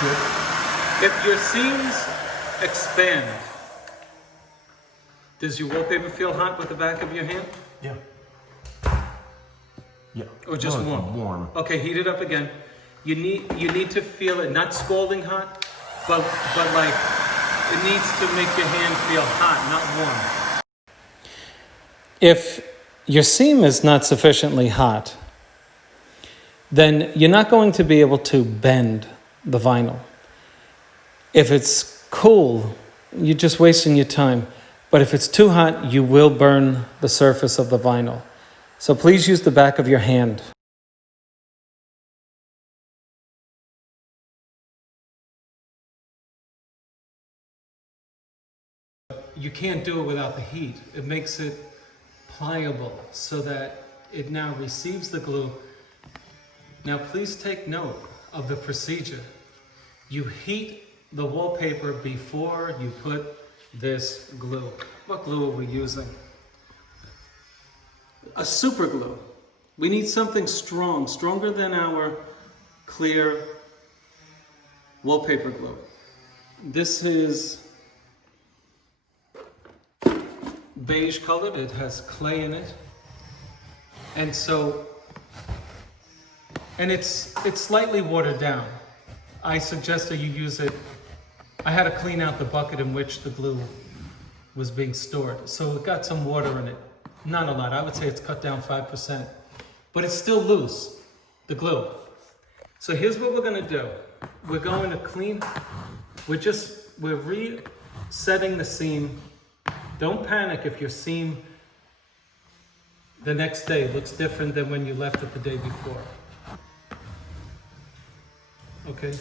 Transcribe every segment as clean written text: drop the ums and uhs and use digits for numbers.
good. If your seams expand, does your wallpaper feel hot with the back of your hand? Yeah. Yeah. Or just warm? Warm. Okay, heat it up again. You need to feel it, not scalding hot, but like it needs to make your hand feel hot, not warm. If your seam is not sufficiently hot, then you're not going to be able to bend the vinyl. If it's cool, you're just wasting your time. But if it's too hot, you will burn the surface of the vinyl. So please use the back of your hand. You can't do it without the heat. It makes it pliable so that it now receives the glue. Now please take note of the procedure. You heat the wallpaper before you put this glue. What glue are we using? A super glue. We need something strong, stronger than our clear wallpaper glue. This is beige colored, it has clay in it. And it's slightly watered down. I suggest that you use it. I had to clean out the bucket in which the glue was being stored. So it got some water in it. Not a lot, I would say it's cut down 5%. But it's still loose, the glue. So here's what we're gonna do. We're going to clean, we're resetting the seam. Don't panic if your seam the next day looks different than when you left it the day before. Okay,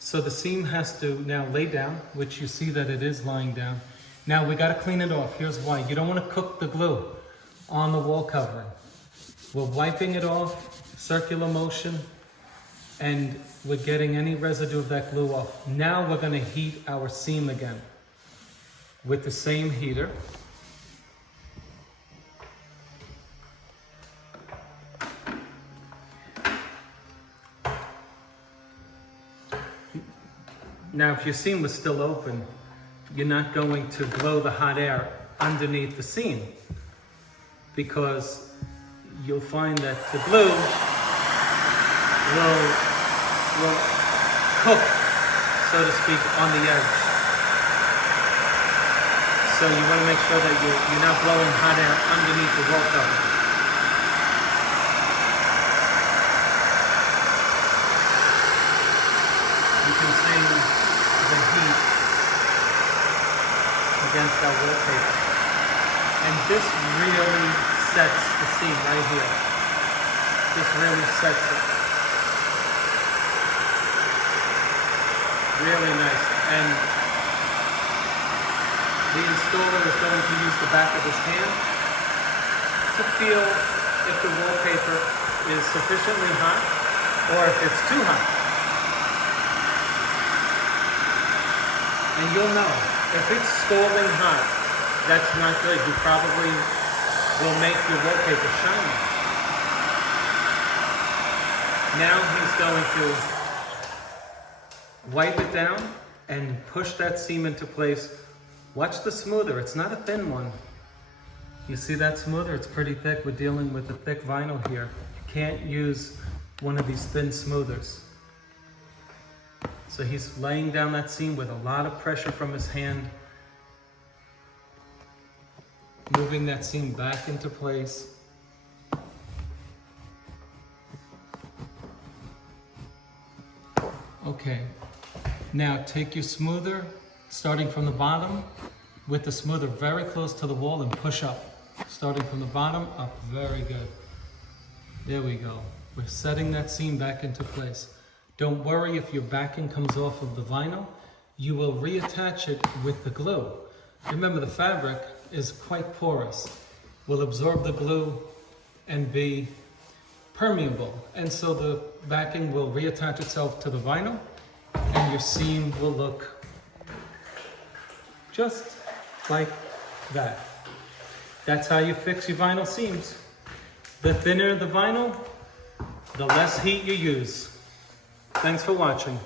so the seam has to now lay down, which you see that it is lying down. Now we gotta clean it off. Here's why. You don't wanna cook the glue on the wall covering. We're wiping it off, circular motion, and we're getting any residue of that glue off. Now we're gonna heat our seam again with the same heater. Now, if your seam was still open, you're not going to blow the hot air underneath the seam, because you'll find that the glue will cook, so to speak, on the edge. So you want to make sure that you're not blowing hot air underneath the wall cover. You can see the heat against our wallpaper. And this really sets the seam right here. This really sets it. Really nice. And the installer is going to use the back of his hand to feel if the wallpaper is sufficiently hot or if it's too hot. And you'll know, if it's scalding hot, that's not good. You probably will make your wallpaper shiny. Now he's going to wipe it down and push that seam into place. Watch the smoother, it's not a thin one. You see that smoother? It's pretty thick. We're dealing with a thick vinyl here. You can't use one of these thin smoothers. So he's laying down that seam with a lot of pressure from his hand, moving that seam back into place. Okay, now take your smoother, starting from the bottom, with the smoother very close to the wall, and push up. Starting from the bottom, up, very good. There we go. We're setting that seam back into place. Don't worry if your backing comes off of the vinyl. You will reattach it with the glue. Remember, the fabric is quite porous. Will absorb the glue and be permeable. And so the backing will reattach itself to the vinyl, and your seam will look just like that. That's how you fix your vinyl seams. The thinner the vinyl, the less heat you use. Thanks for watching.